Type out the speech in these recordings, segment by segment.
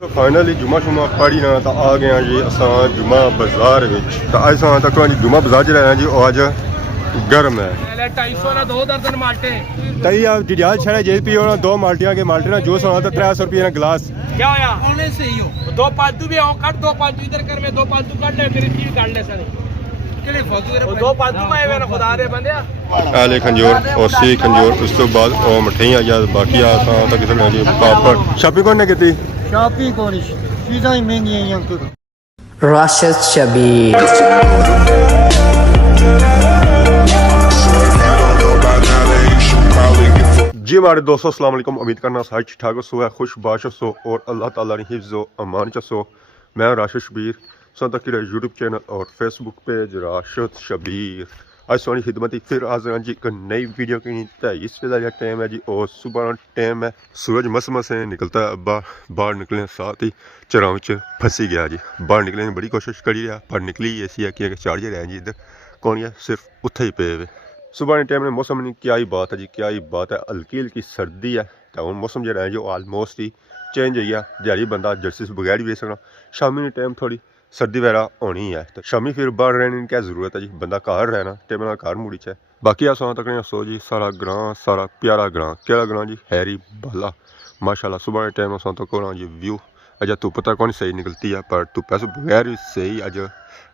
تو finally جمعہ شمعہ پڑھی نا تو آ گیا جی اساں جمعہ بازار وچ تو اج اساں تک جی جمعہ بازار چ رہنا جی اج گرم ہے 250 نا 2 درجن مالٹے تئی آپ ڈیال چھڑے جے پی اور دو مالٹیاں کے مالٹے نا جوس ہونا تو 300 روپے نا گلاس کیا ہویا اونے سے ہی ہو دو پالتو بھی ہوں کٹ دو پالتو ادھر کر میں دو پالتو کٹ لے میری چیز کاٹ لے سارے کڑے فالتو دو پالتو پائے ہوئے نا خدا دے بندیا اہل کھنجور اوسی کھنجور اس تو بعد او مٹھیاں یا باقی اساں تک کسے جی پاپڑ شاپنگ کونے کیتی شاپنگ کونی چیزاں ہی مہنگیاں ہیں انکل Rashid Shabir. جی ہمارے دوستو السلام علیکم، امید کرنا سارے ٹھیک ٹھاک سو ہے، خوش باش سو اور اللہ تعالیٰ نے حفظ و امان چسو۔ میں راشد شبیر سن تک یوٹیوب چینل اور فیس بک پیج راشد شبیر آج سونی خدمت پھر حاضر ہیں جی ایک نئی ویڈیو کی نیتا ہے۔ اس ویلے ٹائم ہے جی اور صبح ٹائم ہے، سورج مسم سے نکلتا ہے، ابا باہر نکلنے ساتھ ہی چراؤں پھنسی گیا جی، باہر نکلنے کی بڑی کوشش کری رہا پر نکلی ایسی ہے کہ چاڑ جے رہے جی ادھر کون ہے صرف اتھے ہی پے ہوئے۔ صبح ٹائم نے موسم نہیں کیا ہی بات ہے جی، کیا ہی بات ہے، ہلکی ہلکی سردی ہے تو ہوں موسم جو ہے جو آلموسٹ ہی چینج ہوئی ہے، دیہڑی بندہ جرسی سے بغیر بھی رہ سکنا، شامی ٹائم تھوڑی سردی وغیرہ ہونی ہے تو شامی پھر باہر رہنے کی کیا ضرورت ہے جی، بندہ گھر رہنا ٹائم نہ گھر موڑی چ باقی آسان تک سو جی سارا گراں سارا پیارا گراں کیڑا گراں جی ہیری بالا ماشاء اللہ۔ صبح ٹائم آسان تک جی ویو اجا دھوپ تک کون صحیح نکلتی ہے پر دھوپ سے بغیر بھی صحیح اج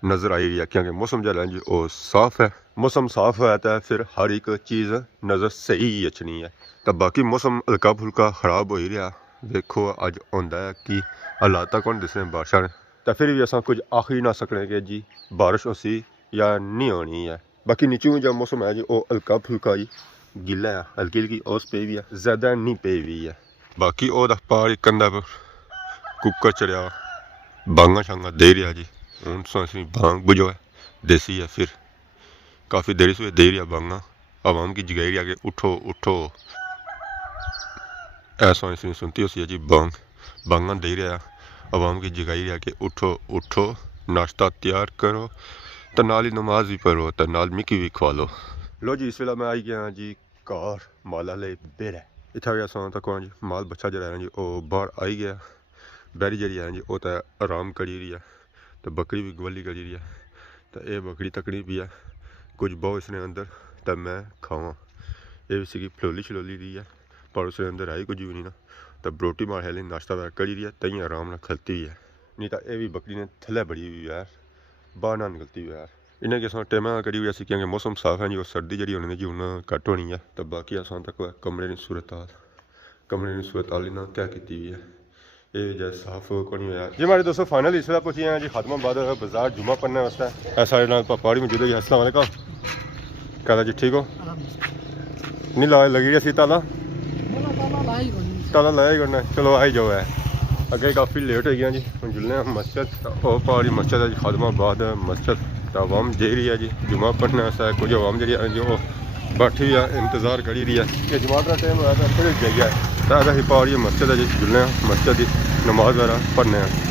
نظر آئی رہی ہے کیونکہ موسم جو ہے جی وہ صاف ہے، موسم صاف ہوا ہے پھر ہر ایک چیز نظر صحیح اچھنی ہے تو باقی موسم ہلکا پھلکا خراب ہو ہی رہا، دیکھو اج آندا ہے کہ حالات کون دس رہے بارشاں تو پھر بھی اصا کچھ آخری نہ سکنے کہ جی بارش ہو سی یا نہیں ہونی ہے۔ باقی نیچوں جو موسم ہے جی وہ ہلکا پھلکا جی گلا ہے، ہلکی ہلکی اوس پی بھی ہے، زیادہ نہیں پی ہوئی ہے۔ باقی وہ پہاڑی کنڈا پر ککر چڑیا بانگا شانگا دے رہا جی، ہوں سوچنی بانگ بجو ہے دیسی ہے، پھر کافی دیر سے دے رہا بانگا عوام کی جگائی رہا کہ اٹھو اٹھو، ایسا نہیں سنتی اسی جی بانگ بانگا دے رہا عوام کی جگائی رہا کہ اٹھو اٹھو ناشتہ تیار کرو تو نال ہی نماز بھی پڑھو تو نال مکی بھی کھوا لو۔ لو جی اس ویلے میں آئی گیا جی کار مالا لے بیرہ اتنا گیا سو تک جی مال بچہ جڑا ہے جی وہ باہر آئی گیا، بیری جڑی ہے جی وہ تو آرام کری رہی ہے تو بکری بھی گولی کری رہی ہے تو یہ بکری تکڑی بھی ہے کچھ بہت اس نے اندر تو میں کھاواں، یہ بھی سی پلولی شلولی رہی ہے پر اس نے اندر آئی کچھ بھی نہیں نا تو بروٹی مار ہے ناشتہ وغیرہ کری رہی ہے تھی آرام نہ کھلتی ہوئی ہے، نہیں تو یہ بھی بکری نے تھلے بڑی ہوئی ہے باہر نہ نکلتی ہوئی ہے۔ انہیں کہ اصل ٹائم کری ہوئی سی کیونکہ موسم صاف ہے جی وہ سردی جی ہونی جی انہیں گھٹ ہونی ہے تو باقی آسان تک کمرے کی صورتحال انہیں کیا کی ہوئی ہے یہ جائے صاف کو نہیں ہوا جی۔ ہمارے دوستوں فائنل اس وقت پہنچے ہیں جی خاتمہ آباد بازار جمعہ پڑھنے واسطے، ایسا پہاڑی موجود ہے جی۔ السلام علیکم، کیا جی ٹھیک ہو؟ نہیں لگی رہی سی تالا لایا ہی کرنا، چلو آئی جاؤ ہے اگے کافی لیٹ ہو گیا جی، ہوں جلنے مسجد وہ پہاڑی مسجد ہے جی خاتمہ آباد مسجد تو عوام جی رہی ہے جی جمعہ پڑھنے واسطے، کچھ عوام جی جو بیٹھی ہوئی ہے انتظار کری رہی ہے کہ جماعت کا ٹائم ہوا تو پھر جائیے تو ایسا پہاڑی مسجد ہے جی جلنے مسجد کی نماز وغیرہ پڑھنے ہیں۔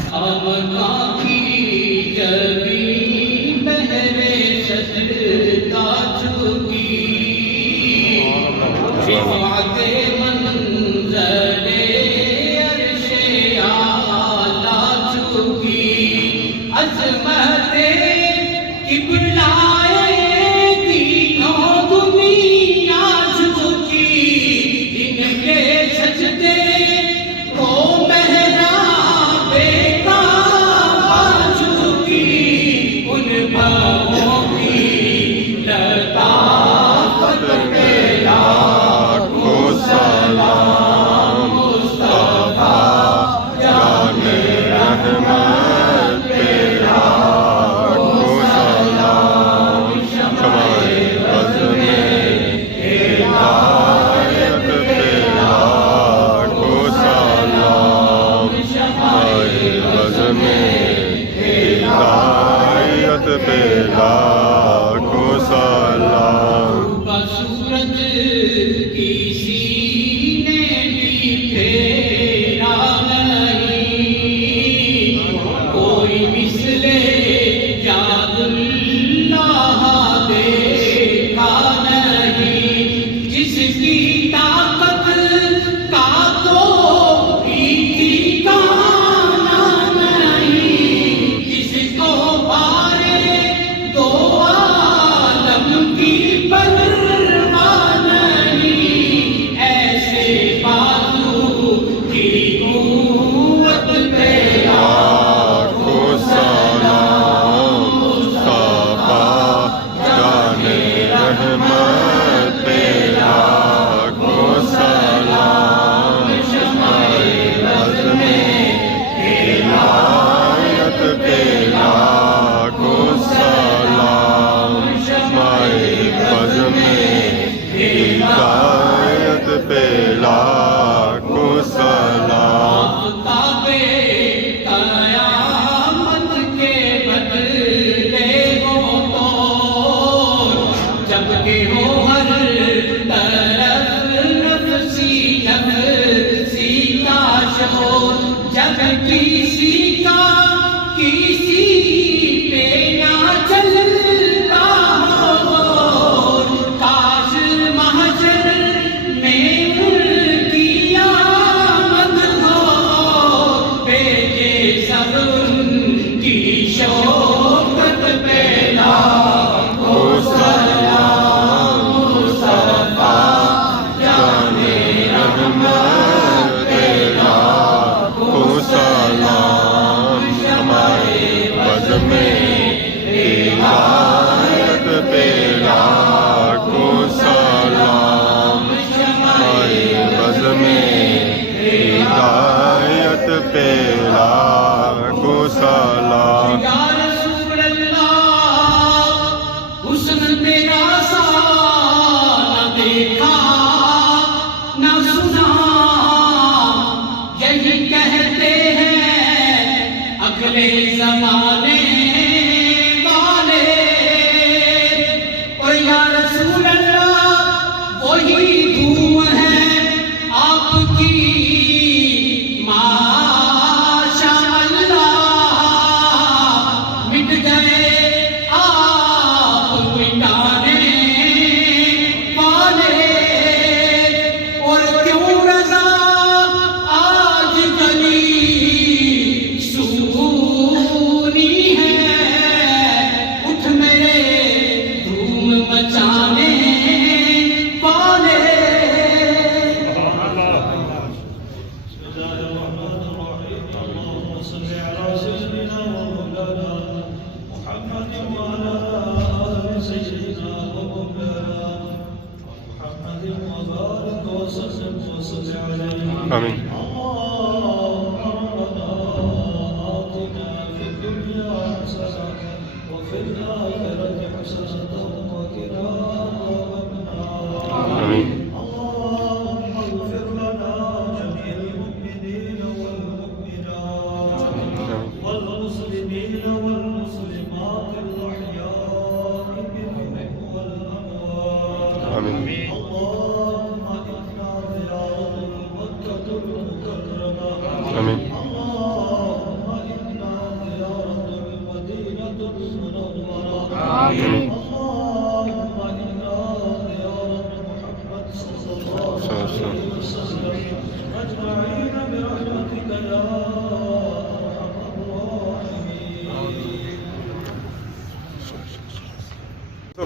آمین.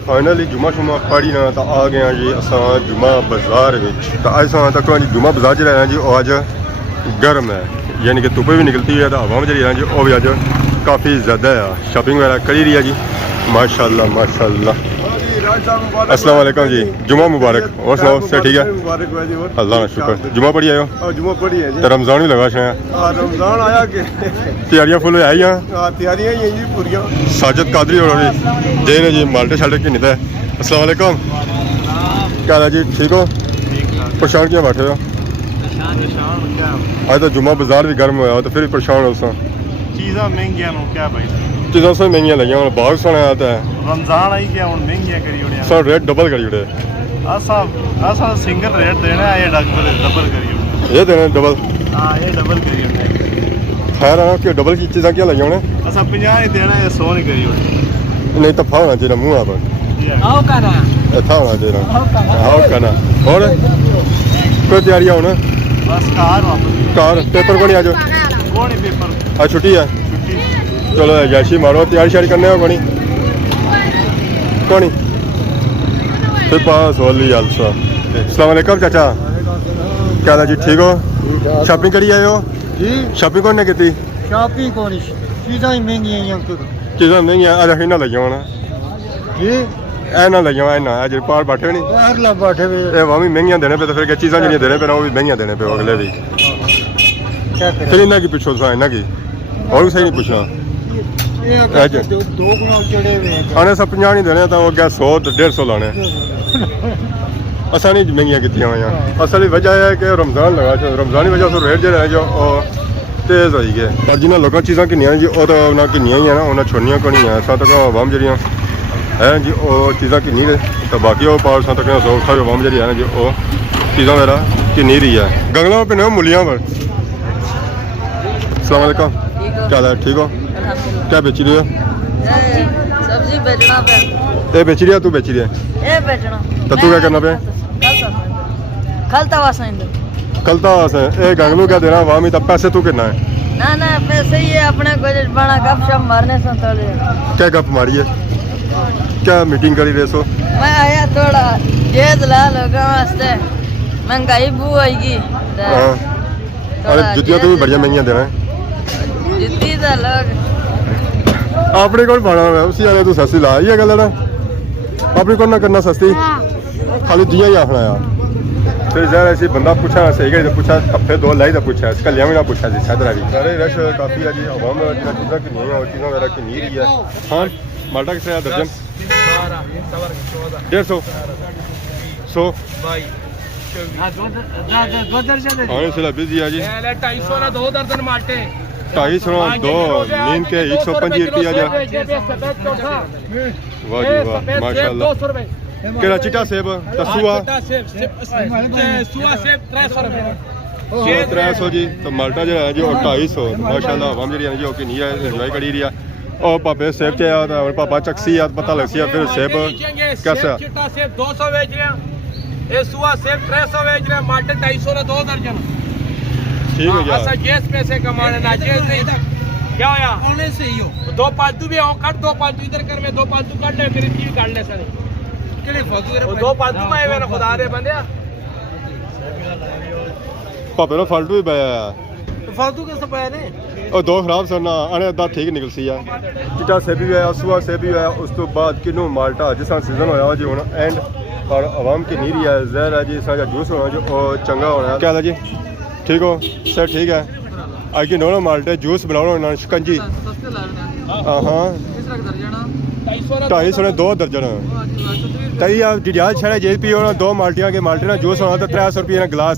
فائنلی جمعہ شمعہ پڑھی نا تو آ گیا جی اساں جمعہ بازار تو اج ساں تک جی جمعہ بازار جہاں ہے جی وہ اج گرم ہے یعنی کہ دھوپ بھی نکلتی ہے تو ہوا بھی جی وہ بھی اج کافی زیادہ ہے شاپنگ وغیرہ کری رہی ہے جی ماشاء اللہ ماشاء اللہ. السلام علیکم جی جمعہ مبارک اور سناؤ سے ٹھیک ہے اللہ کا شکر جمعہ پڑھی آئے ہو جمعہ پڑھی ہے تو رمضان بھی لگا شاید رمضان آیا کہ تیاریاں فل ہے ہی تیاریاں ہی ہیں جی پوریا ساجد قادری اور دے نے جی مالٹے شالٹے کی نیتا ہے. السلام علیکم کیا حال ہے جی ٹھیک ہو پریشان کیا بیٹھے ہو آج تو جمعہ بازار بھی گرم ہوا تو پھر بھی پریشان ہو سا چیزاں مہنگیاں نو کیا بھائی چیزاں سب مہنگیاں لگی ہوں باغ سونا آتا ہے رمضان آئی کیا ہوں مہنگیاں کری ہونے سر ریٹ ڈبل کری اڑے اسا سنگل ریٹ دینا ہے یہ ڈبل کری ہونے یہ دینا ڈبل ہاں یہ ڈبل کری ہونے خیر ہے کہ ڈبل کی چیزاں کیا لگی ہونے اسا 50 ہی دینا ہے 100 نہیں کری ہونے نہیں تفا ہونا چاہیے منہ آپ آؤ کنا ایتھا ہونا چاہیے آؤ کہنا اور کوئی تیاریاں ہونا بس کار واپس کار پیپر کو نہیں آج کون پیپر آج چھٹی ہے چھٹی چلو جیشی مارو تیاری شیاری کرنے ہو کونی کونی پھر پاس ہو لی السا. السلام علیکم چاچا کیا حال ہے جی ٹھیک ہو شاپنگ کری آئے ہو جی شاپنگ کون نے کی شاپنگ کو نہیں چیزاں ہی مہنگی ہیں انکل چیزاں نہیں ہیں اج نہ لگی ہونا جی اے نہ لگی ہونا اج پار بیٹھے نہیں باہر لا بیٹھے ہوئے یہ وہ بھی مہنگیاں دینے پہ تو پھر چیزاں جہاں دینے پہ وہ بھی مہنگیاں دینے پہ اگلے بھی کیا پھر کریں انہیں کی پوچھو سا انہیں کی اور بھی صحیح نہیں پوچھنا دو گنا چڑھے ہوئے ہیں آنے سب 50 نہیں دینے تو وہ گیا 100 150 لانے اصل نہیں مہنگیاں کی ہوئی ہیں اصل وجہ ہے کہ رمضان لگا رمضان کی وجہ سے ریٹ جو ہے جو تیز ہوئی گئے اور جنہیں لوگوں چیزاں کنیاں جی وہ تو انہیں کنیاں ہی ہیں نا انہیں چھوڑنیاں کو نہیں ہیں سات تک عوام جہاں ہے جی وہ چیزاں کنی رہے تو باقی وہ پاور سات تک سو اٹھا عوام جی ہے نا جی وہ چیزاں وغیرہ کنی رہی ہے گنگلوں پہ نہیں ملیاں پر अस्सलाम वालेकुम, क्या हाल है, ठीक हो? क्या बेच रही हो? सब्जी बेचना पे ये बेच रही है, तू बेच रही है? ये बेचना तो तू क्या करना पे? खलता वासन कलता से ये गंगलू क्या देना वामी तब पैसे तू कितना है? ना पैसे ही है अपने को बड़ा गप शप मारने से थोड़े क्या गप मारी है, क्या मीटिंग करी रहे सो? मैं आया थोड़ा जेद ला लोगों वास्ते महंगाई बू आएगी हाँ, अरे जुतियाँ तो भी बढ़िया महंगियाँ देना है जितनी तो लोग अपने को भाड़ा है उसी वाले तू सस्ती ला ये गल है ना, अपनी को ना करना सस्ती खाली दिया ही आखना यार। फिर यार ऐसी बंदा पूछा सही गई तो पूछा हफ्ते दो लाई तो पूछा इसका लिया भी ना पूछा जी शायद भी सारे रश काफ़ी है जी आवाम चीज़ें की नहीं है और चीज़ों वगैरह की नहीं रही है। हाँ माल्टा किस तरह दर्जन 150 100 हाँ इसलिए बिजी है जी 250 ना 2 दर्जन माल्टे 250 दो नींद के 125 रुपया जा वाह जी वाह माशाल्लाह। 200 रुपए केड़ा चिट्टा सेब तसुआ सुआ सेब 300 रुपए 300 जी तो माल्टा जो है जी 250 माशाल्लाह हम जी है जी ओके नहीं है एंजॉय करी रही है और पापे सेब चे आ और पापा चक्सी आ पता लग सी फिर सेब कैसा चिट्टा सेब 200 बेच रहे हैं, ये सुआ सेब 300 बेच रहे हैं, माल्टे 250 ना 2 दर्जन। ठीक है ऐसा यार जेस पैसे कमाने ना जेस नहीं क्या होया होने से ही हो 2 पालतू भी हो काट 2 पालतू इधर कर में 2 पालतू काट ले मेरी चीज काट ले सारे केले फालतू 2 पालतू पाए हुए ना खुदा रे बंदे पापे नो फाल्टू ही पाया फालतू कैसे पाए ने और दो खराब सरना आने अद्धा ठीक निकल सी है चिट्टा सेब भी है सुआ सेब भी है उस तो बाद किनू माल्टा जिस सीजन होया जी हुन एंड और आवाम की नीरी है जहर है जी सारा जूस होना जो और चंगा होना क्या हाल है जी ठीक हो सर ठीक है आज की नोनो माल्टे जूस बनाओ ना शिकंजी हाँ 250 ने 2 दर्जन तई आप डिजाज छड़े जे पी होना 2 माल्टियाँ के माल्टे ना जूस होना तो 300 रुपये ना गिलास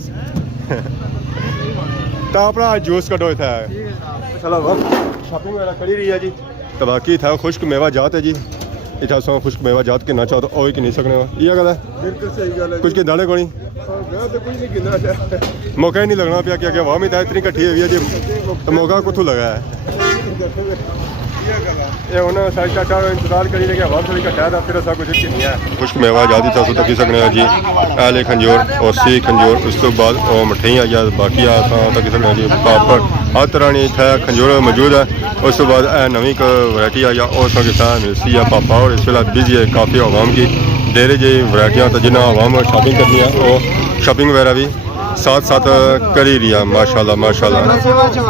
तो अपना जूस कटो था चलो शॉपिंग वगैरह करी रही है जी तो बाकी था खुश्क मेवा जात है जी इतना सो खुश्क मेवा जात के ना चाहो तो और कि नहीं सकने ये गल है बिल्कुल सही गल है कुछ के दाने को नहीं मौका ही नहीं लगना पिया क्या वाह में इतनी कट्ठी हुई है जी तो मौका कुछ लगा है ये उन्होंने साइड चाचा इंतजार करी लेकिन हवा थोड़ी घटा था फिर ऐसा कुछ नहीं है खुश्क मेवा जाती था तकी सकने जी आले खंजोर और सी खंजोर उस तो बाद और मठियाँ या बाकी तकी सकने जी पापड़ हर तरह की इतना खंजोर मौजूद है उस तो बाद नवी वैरायटी आई और मिलती है पापा और इस वेला बिजी है काफ़ी आवाम की डेरे जी वैरायटियाँ तो जिन्हें आवाम शॉपिंग करनी है वो शॉपिंग वगैरह भी साथ साथ करी रही है माशाल्लाह माशाल्लाह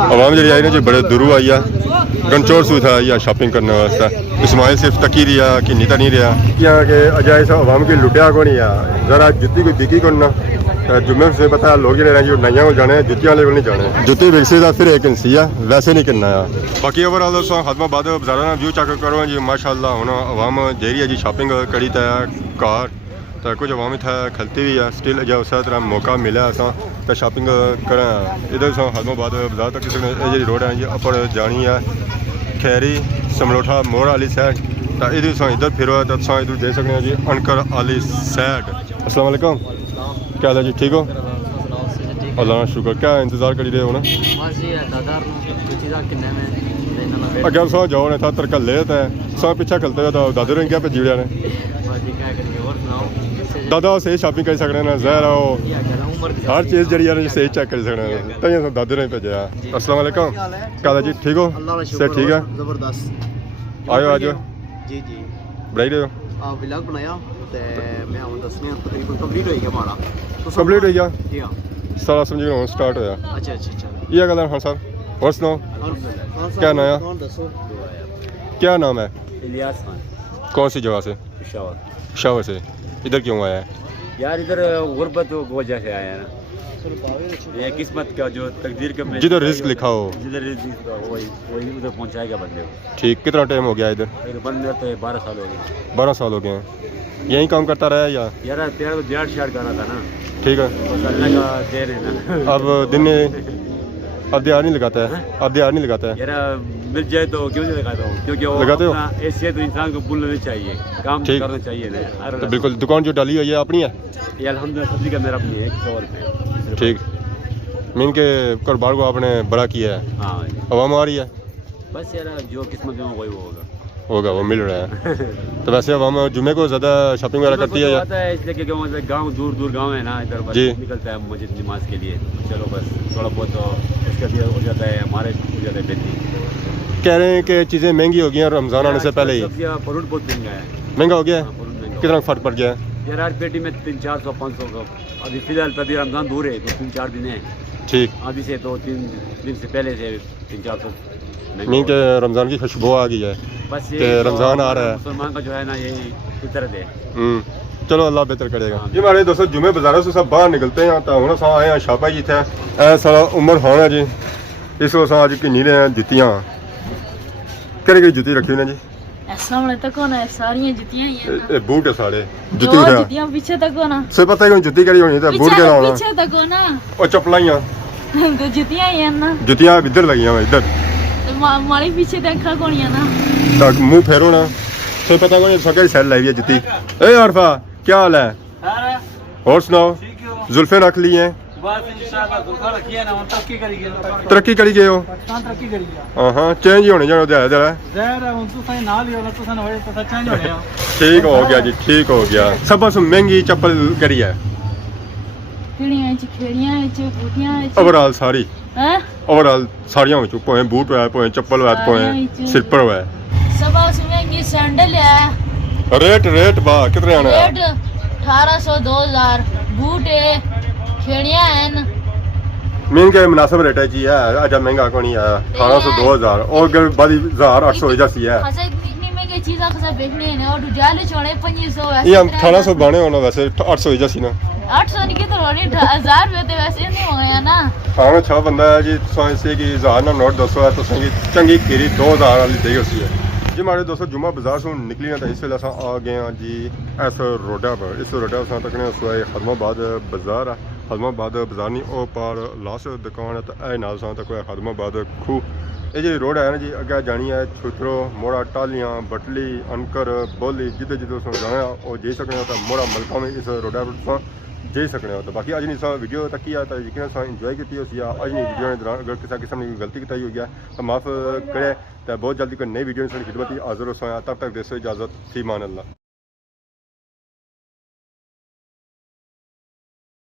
आवाम जी आई ना जी बड़े दूरों आई है गनचौर से था या शॉपिंग करने वास्ते इस्माइल सिर्फ तकी रहा कि नहीं तो नहीं रहा यहाँ के अजाय सब आवाम की लुटिया को नहीं है ज़रा जुत्ती कोई बिकी को ना जुम्मे से पता लोग ही रहना जी नैया को जाने जुतियाँ वाले को नहीं जाने जुत्ती बिकसी था फिर एक इंसी है वैसे नहीं करना है बाकी ओवरऑल दोस्तों खत्म बाद बाजार व्यू चेक करो जी माशाल्लाह हूँ आवाम जे रही है जी शॉपिंग करी था कार तो कुछ आवाम था खलती भी है स्टिल जो उस तरह मौका मिला असा तो शॉपिंग करें इधर से खत्माबाद बाजार तक किसी जी रोड है जी अपर जानी है खैरी समलोठा मोड़ वाली साइड तो इधर से इधर फिरो तो इधर दे सकते हैं जी अनकर वाली साइड। अस्सलाम वालेकुम क्या हाल है जी ठीक हो अल्लाह का शुक्र क्या इंतज़ार करी रहे हो ना अगर सौ जाओ ने था तरका ले था सौ पीछा खलते हुए तो दादू रंग क्या पे जीड़िया ने दादा सही शॉपिंग कर सकते ना जहर आओ हर चीज़ जड़ी सही चेक कर सकते हैं तो दादू ने भेजा। अस्सलाम वालेकुम क्या हाल है जी ठीक हो सर ठीक है जबरदस्त आयो आज जी जी बनाई रहे हो व्लॉग बनाया ते मैं ਹੁਣ ਦੱਸਨੇ ਤਕਰੀਬਨ ਕੰਪਲੀਟ ਹੋ ਗਿਆ ਮਾੜਾ कंप्लीट हो गया जी हां सारा समझो स्टार्ट होया अच्छा अच्छा अच्छा ये गल है हाँ सर और सुनाओ क्या नया कौन दसो क्या नाम है इलियास खान कौन सी जगह से पेशावर शावर से इधर क्यों आया है यार इधर गुर्बत की वजह से आया है ना ये किस्मत का जो तकदीर का जिधर रिस्क लिखा हो जिधर रिस्क वही उधर पहुंचाएगा बंदे को ठीक कितना टाइम हो गया इधर बंदे तो 12 साल हो गए 12 साल हो गए हैं यहीं काम करता रहा या यार तेरा तो दिहाड़ शाड़ कर रहा था ना ठीक है बस अल्लाह का देन है ना अब दिन में अब दिहाड़ नहीं लगाता है अब दिहाड़ नहीं लगाता है यार मिल जाए तो क्यों नहीं लगाता हूँ क्योंकि वो लगाते हो? ऐसे तो इंसान को भूलना नहीं चाहिए काम ठीक। करना चाहिए ना तो बिल्कुल दुकान जो डाली हुई है अपनी है ये अल्हम्दुलिल्लाह सब्जी का मेरा अपनी है 100 रुपये ठीक مین کے کاروبار کو آپ نے بڑا کیا ہے, ہاں عوام آ رہی ہے, بس یار جو قسمت میں وہی ہوگا وہ مل رہا ہے. تو ویسے عوام جمعے کو زیادہ شاپنگ وغیرہ کرتی ہے یا آتا ہے اس لیے کہ گاؤں دور دور گاؤں ہے نا, ادھر بس جی نکلتا ہے مسجد نماز کے لیے, چلو بس تھوڑا بہت تو اس کا بھی ہو جاتا ہے, ہمارے ہو جاتا ہے بہتری. کہہ رہے ہیں کہ چیزیں مہنگی ہو گئی ہیں رمضان آنے سے پہلے ہی, سبزیاں فروٹ بہت مہنگا ہے, مہنگا ہو گیا ہے, فروٹ مہنگا کتنا فرق پڑ گیا ہے؟ یار آج پیٹی میں 300-400 500 کا, ابھی فی الحال ابھی رمضان دور ہے تو 3-4 دن ہے, ٹھیک, ابھی سے 2-3 دن سے پہلے سے 300-400 نہیں کہ رمضان کی خوشبو آ گئی ہے بس کہ رمضان آ رہا ہے. مسلمان کا جو ہے نا یہی فطرت ہے. چلو اللہ بہتر کرے گا. جی ہمارے دوستو جمعے بازاروں سے سب باہر نکلتے ہیں تو ہوں سا آئے ہیں شاپا جی تھے اے سارا عمر خان ہے جی, اس کو سا اج کنی رہے ہیں جتیاں, کہڑی کہڑی جتی رکھی انہیں جی؟ سامنے تک ہونا ہے, ساری جتیاں ہی ہیں, بوٹ ہے سارے جتی جو اٹھا جتیاں پیچھے تک ہونا, سے پتہ ہے کہ جتی کہڑی ہونی ہے, بوٹ کہڑا ہونا, پیچھے تک ہونا, اور چپلاں ہی تو جتیاں ہی ہیں نا, جتیاں ادھر لگی ہیں ادھر, ہماری پیچھے دیکھا کون ہے نا, تک منہ پھیرو نا, سے پتہ کون سکے سیل لائی ہے جتی. اے عارفہ کیا حال ہے, اور سناؤ, زلفیں رکھ لی ہیں, ترقی کری گئے ہو, ہاں چینج ہی ہونے جانا دیا ذرا, ٹھیک ہو گیا جی, ٹھیک ہو گیا. سب سے مہنگی چپل کری ہے کھڑیاں کھڑیاں بوٹیاں اوورال ساری, ہیں, اوورال ساریاں ہوئی پویں بوٹ ہوئے پویں چپل ہوئے پویں سلپر ہوئے. سب سے مہنگی سینڈل ہے, ریٹ با کتنے آنا ہے؟ ریٹ 1800 2000, بوٹ ہے, کھڑیاں ہیں, مین کے مناسب ریٹ ہے جی, ہے اجا مہنگا کو نہیں ہے 1800 2000 اور بڑی 1800 جیسی ہے. خاصا اتنی مہنگی چیزیں خاصا بیچنے ہیں اور جالے چھوڑے 500 یہ 1800 بانے ہونا ویسے 800 جیسی نا, 800 نہیں کتنے ہونی 1000 روپے تے ویسے نہیں ہو گیا نا. ہاں اچھا بندہ ہے جی, سوچے کہ 1000 نا نوٹ 200 ہے تو چنگی کھیری 2000 والی دے اسی ہے جی. ہمارے دوستو جمعہ بازار سے نکلی نا تو اس ویلے اصل آ گئے ہیں جی اس روڈا پر, اس روڈا پر تک نے سوائے خدمہ آباد بازار ہے, خدمہ آباد بازار نہیں او پار لاسٹ دکان ہے, تو اے نال سان تک خدمہ آباد کھو. یہ جی روڈ ہے نا جی اگے جانی ہے چھترو موڑا ٹالیاں بٹلی انکر بولی جدھر جدھر سو جانا ہے وہ جی سکنے ہو, تو موڑا ملکہ میں اس روڈا پر جی سکنے ہو. تو باقی اج نہیں سا ویڈیو تک کیا تو یقین سا انجوائے کی ہوئی, اج نہیں ویڈیو نے اگر کسی قسم کی غلطی کی ہوئی ہے تو معاف کرے. تو بہت جلدی کوئی نئی ویڈیو کی خدمت حاضر ہو سا, تب تک دے سو اجازت, فی امان اللہ.